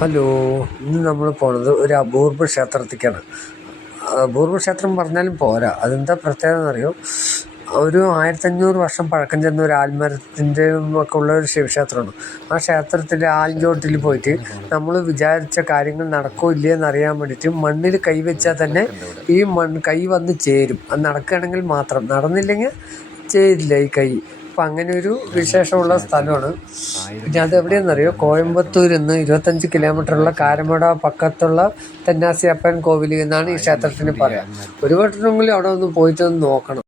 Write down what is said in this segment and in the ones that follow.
Hello, ഇന്ന് നമ്മൾ പോണത് ഒരു അപൂർവ ക്ഷേത്രത്തിലേക്കാണ്. അപൂർവ ക്ഷേത്രം പറഞ്ഞാലും പോരാ, അതെന്താ പ്രത്യേകത എന്നറിയോ? ഒരു 1500 വർഷം പഴക്കം ചെന്ന ഒരു ആൽമരത്തിൻ്റെ ഒക്കെ ഉള്ള ഒരു ശിവക്ഷേത്രമാണ്. ആ ക്ഷേത്രത്തിൻ്റെ ആൽഞ്ചോട്ടിൽ പോയിട്ട് നമ്മൾ വിചാരിച്ച കാര്യങ്ങൾ നടക്കോ ഇല്ലേ എന്നറിയാൻ വേണ്ടിയിട്ട് മണ്ണിൽ കൈവച്ചാൽ തന്നെ ഈ കൈ വന്ന് ചേരും. അത് നടക്കുകയാണെങ്കിൽ മാത്രം, നടന്നില്ലെങ്കിൽ ചേരില്ല ഈ കൈ. അപ്പം അങ്ങനെ ഒരു വിശേഷമുള്ള സ്ഥലമാണ്. പിന്നെ അത് എവിടെയാണെന്നറിയോ? കോയമ്പത്തൂരിൽ നിന്ന് 25 കിലോമീറ്ററുള്ള കാരമട പക്കത്തുള്ള തെന്നാസിയപ്പൻ കോവിൽ എന്നാണ് ഈ ക്ഷേത്രത്തിന് പറയാം. ഒരു വട്ടമെങ്കിലും അവിടെ ഒന്ന് പോയിട്ടൊന്ന് നോക്കണം.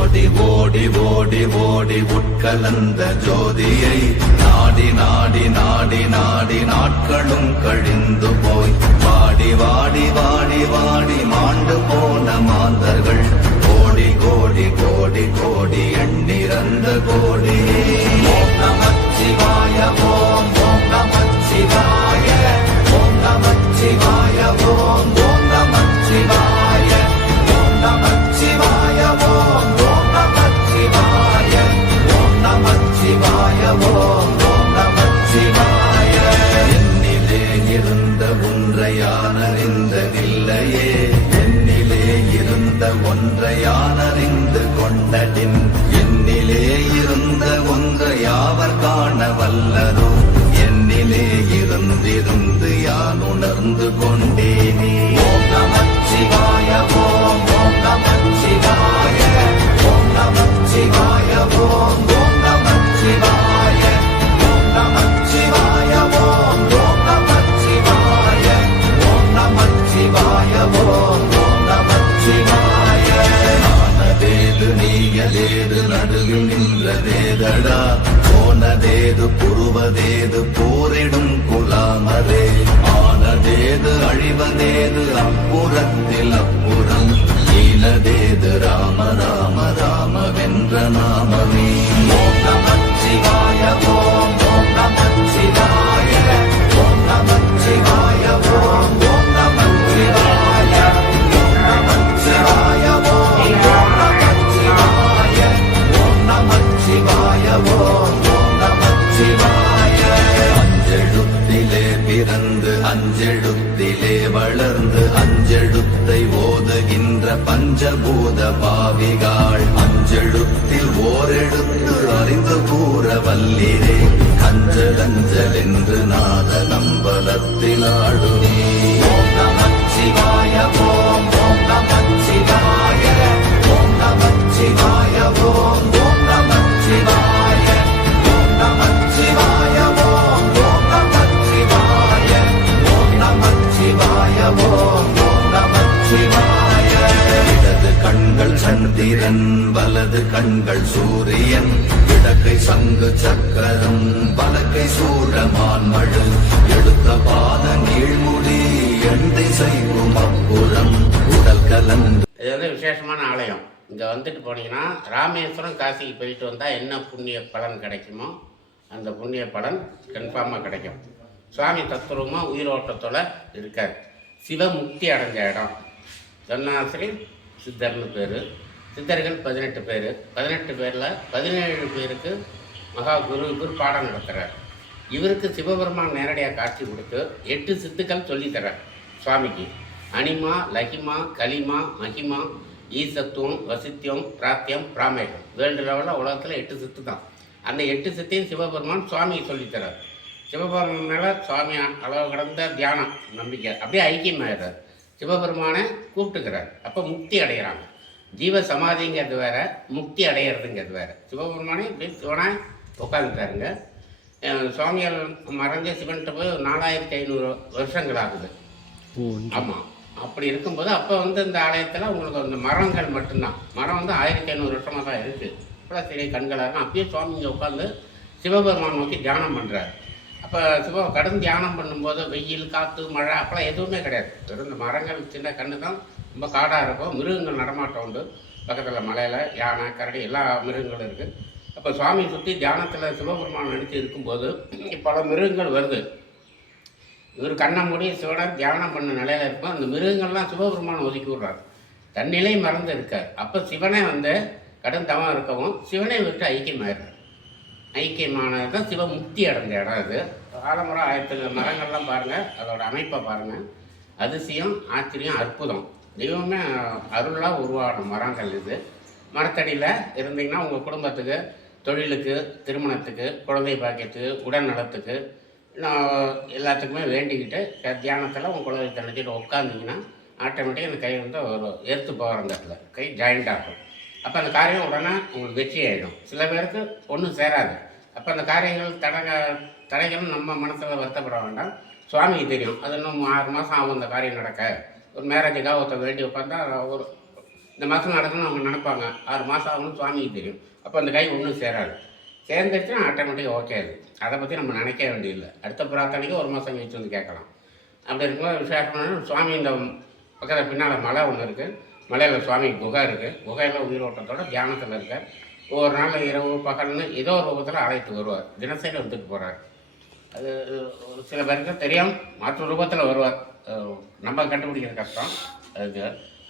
ஓடி ஓடி ஓடி ஓடி உட்கலந்த ஜோதியை நாடி நாடி நாடி நாடி நாட்களும் கழிந்து போய் வாடி வாடி வாடி வாடி மாண்டு போன மாந்தர்கள் கோடி கோடி கோடி கோடி எண்ணிறந்த கோடி. ஓம் நமச்சிவாய ஓம் ஓம் நமச்சிவாய ஓம் நமச்சிவாய ஓம் ஓம் நமச்சிவாய ஓம் நமச்சிவாய ஓம் ஓம் நமச்சிவாய ஓம் நமச்சிவாய ஓம் ஓம் நமச்சிவாய. என்னிலே இருந்த ஒன்றை யானறிந்ததில்லையே, என்னிலே இருந்த ஒன்றை யானறிந்து கொண்டடின், என்னிலே இருந்த ஒன்றை யாவர் காண வல்லரோ, என்னிலே இருந்திருந்து யான் உணர்ந்து கொண்டேனே. ஓம் நமச்சிவாய ஓம் ஓம் நமச்சிவாய ஓம் நமச்சிவாய ஓம் ஓம் நமச்சிவாய ஓம் நமச்சிவாய ஓம் ஓம் நமச்சிவாய ஓம் நமச்சிவாய ஓம் ஓம் நமச்சிவாய. ஆனதேது நீயதேது நடுவில் நின்றதேதடா, போனதேது புருவதேது போரிடும் குலாமரே, ஆனதேது அழிவதேது அப்புறத்தில் அப்புறம், ஈனதேது ராம ராம ராம வென்ற நாமமே. ஓம் நமச்சிவாய ஓம் ஓம் நமச்சிவாய ஓம் நமச்சிவாய ஓம் ஓம் நமச்சிவாய ஓம் நமச்சிவாய ஓம் ஓம் நமச்சிவாய ஓம் நமச்சிவாய ஓம் ஓம் நமச்சிவாய. அஞ்செழுத்திலே பிறந்து அஞ்செழுத்திலே வளர்ந்து அஞ்செழுத்தை ஓதுகின்ற பஞ்சபூத பாவிகாள், அஞ்செழுத்தில் ஓரெழுத்து அறிந்து கூற வல்லிரே, அஞ்சல் அஞ்சல் என்று நாத நம்பலத்தில் ஆடுவே. ஓம் நமச்சிவாய ஓம் ஓம் நமச்சிவாய ஓம் நமச்சிவாய ஓம் ஓம் நமச்சிவாய ஓம் நமச்சிவாய ஓம் ஓம் நமச்சிவாய ஓம் நமச்சிவாய ஓம் ஓம் நமச்சிவாய. இடது கண்கள் சந்திரன் வலது கண்கள் சூரியன், இடக்கை சங்கு சக்கரம் வலக்கை சூழமான் மழு, எடுத்த பாத நீழ்முடி எண் திசைக்கும் அப்புறம் உடல் கலந்து. இது வந்து விசேஷமான ஆலயம். இங்கே வந்துட்டு போனீங்கன்னா ராமேஸ்வரம் காசிக்கு போயிட்டு வந்தால் என்ன புண்ணிய பலன் கிடைக்குமோ அந்த புண்ணிய பலன் கன்ஃபார்மாக கிடைக்கும். சுவாமி தத்துவமாக உயிரோட்டத்தோடு இருக்கார். சிவமுக்தி அடைஞ்ச இடம். ஜன்னாசிரி சித்தர்னு பேர். சித்தர்கள் 18 பேர். 18 பேரில் 17 பேருக்கு மகா குரு பாடம் நடத்துகிறார். இவருக்கு சிவபெருமான் நேரடியாக காட்சி கொடுத்து 8 சித்துக்கள் சொல்லித்தரார் சுவாமிக்கு. அனிமா, லகிமா, கலிமா, மகிமா, ஈசத்துவம், வசித்தியம், பிராத்தியம், பிராமேகம். வேர்ல்டு லெவலில் உலகத்தில் 8 சித்து தான். அந்த 8 சித்தையும் சிவபெருமான் சுவாமிக்கு சொல்லித்தரார். சிவபெருமான் மேலே சுவாமி அளவு கடந்த தியானம் நம்பிக்கை, அப்படியே ஐக்கியமாகிறார். சிவபெருமானை கூப்பிட்டுக்கிறார். அப்போ முக்தி அடைகிறாங்க. ஜீவ சமாதிங்கிறது வேறு, முக்தி அடையிறதுங்கிறது வேறு. சிவபெருமானே இப்படி சிவனாய் உட்காந்துட்டாருங்க. சுவாமிகள் மறைஞ்ச சிவன்கிட்ட போய் 4500 வருஷங்கள் ஆகுது. ஆமாம். அப்படி இருக்கும்போது அப்போ வந்து இந்த ஆலயத்தில் உங்களுக்கு அந்த மரங்கள் மட்டும்தான். மரம் வந்து 1500 வருஷமாக தான் இருக்குது. இப்போ சரி கண்களாக அப்பயே சுவாமி இங்கே உட்காந்து சிவபெருமான் நோக்கி தியானம் பண்ணுறாரு. அப்போ கடும் தியானம் பண்ணும்போது வெயில், காற்று, மழை அப்போலாம் எதுவுமே கிடையாது. வெறும் இந்த மரங்கள் சின்ன கண்ணு தான். ரொம்ப காடாக இருக்கும். மிருகங்கள் நடமாட்டம் உண்டு. பக்கத்தில் மலையில் யானை, கரடி எல்லா மிருகங்களும் இருக்குது. அப்போ சுவாமியை சுற்றி தியானத்தில் சிவபெருமான் நினச்சி இருக்கும்போது பல மிருகங்கள் வருது. இவர் கண்ணை மூடி சிவனை தியானம் பண்ண நிலையில் இருக்கும். அந்த மிருகங்கள்லாம் சிவபெருமானை ஒதுக்கி விடுறாரு. தன்னிலை மறந்து இருக்கார். அப்போ சிவனே வந்து கடும் தவம் இருக்கவும் சிவனை விட்டு ஐக்கியமாயிடுறார். ஐக்கியமானது தான் சிவமுக்தி அடைஞ்ச இடம். அது ஆலமரம் ஆயிரத்தி மரங்கள்லாம் பாருங்கள், அதோட அமைப்பை பாருங்கள், அதிசயம், ஆச்சரியம், அற்புதம். தெய்வமே அருளாக உருவான மரங்கள் இது. மரத்தடியில் இருந்தீங்கன்னா உங்கள் குடும்பத்துக்கு, தொழிலுக்கு, திருமணத்துக்கு, குழந்தை பாக்கியத்துக்கு, உடல் நலத்துக்கு, எல்லாத்துக்குமே வேண்டிக்கிட்டு தியானத்தில் உங்கள் குலதெய்வத்தை நினச்சிட்டு உட்காந்திங்கன்னா ஆட்டோமேட்டிக்காக அந்த கை வந்து ஒரு எடுத்து போகிற அந்த இடத்துல கை ஜாயிண்ட் ஆகும். அப்போ அந்த காரியம் உடனே உங்களுக்கு வெற்றி ஆகிடும். சில பேருக்கு ஒன்றும் சேராது. அப்போ அந்த காரியங்கள் தடைகள் நம்ம மனசில் வருத்தப்பட வேண்டாம். சுவாமிக்கு தெரியும். அது இன்னும் 6 மாதம் ஆகும் அந்த காரியம் நடக்க. ஒரு மேரேஜுக்காக ஒருத்தர் வேண்டி உட்காந்தா ஒரு இந்த மாதம் நடக்கணும்னு அவங்க நினைப்பாங்க. 6 மாதம் ஆகணும்னு சுவாமிக்கு தெரியும். அப்போ அந்த கை ஒன்றும் சேராது. சேர்ந்துருச்சுன்னா ஆட்டோமேட்டிக்காக ஓகே. அதை பற்றி நம்ம நினைக்க வேண்டியதில்லை. அடுத்த பிரார்த்தனைக்கு 1 மாதம் கழிச்சு வந்து கேட்கலாம். அப்படி இருக்கும்போது விசேஷமான சுவாமி இந்த பக்கத்தில் பின்னால் மலை ஒன்று இருக்குது. மலையில் சுவாமி குகை இருக்குது. குகையில் உயிரோட்டத்தோட தியானத்தில் இருக்கார். ஒவ்வொரு நாள் இரவு பகல்னு ஏதோ ஒரு ரூபத்தில் அழைத்து வருவார். தினசரி வந்துட்டு போகிறார். அது ஒரு சில பேருக்கு தெரியும், மாற்று ரூபத்தில் வருவார். நம்ம கண்டுபிடிக்கிற கஷ்டம். அதுக்கு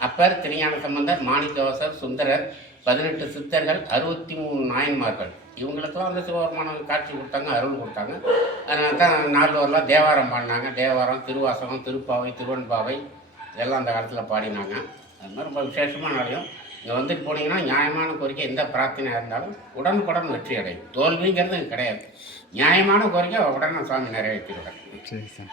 அப்பர், திருஞான சம்பந்தர், மாணிக்கவாசர், சுந்தரர், 18 சித்தர்கள், 63 நாயன்மார்கள், இவங்களுக்கெல்லாம் வந்து சிவபெருமான காட்சி கொடுத்தாங்க, அருள் கொடுத்தாங்க. அதனால தான் நால்வரெலாம் தேவாரம் பாடினாங்க. தேவாரம், திருவாசகம், திருப்பாவை, திருவன்பாவை இதெல்லாம் அந்த காலத்தில் பாடினாங்க. அது மாதிரி ரொம்ப விசேஷமாக நாளையும் இங்கே வந்துட்டு போனீங்கன்னா நியாயமான கோரிக்கை எந்த பிரார்த்தனையாக இருந்தாலும் உடனுக்குடன் வெற்றி அடையும். தோல்விங்கிறது கிடையாது. நியாயமான கோரிக்கை உடனே சுவாமி நிறைவேற்றி விடுறேன். சரி சார்.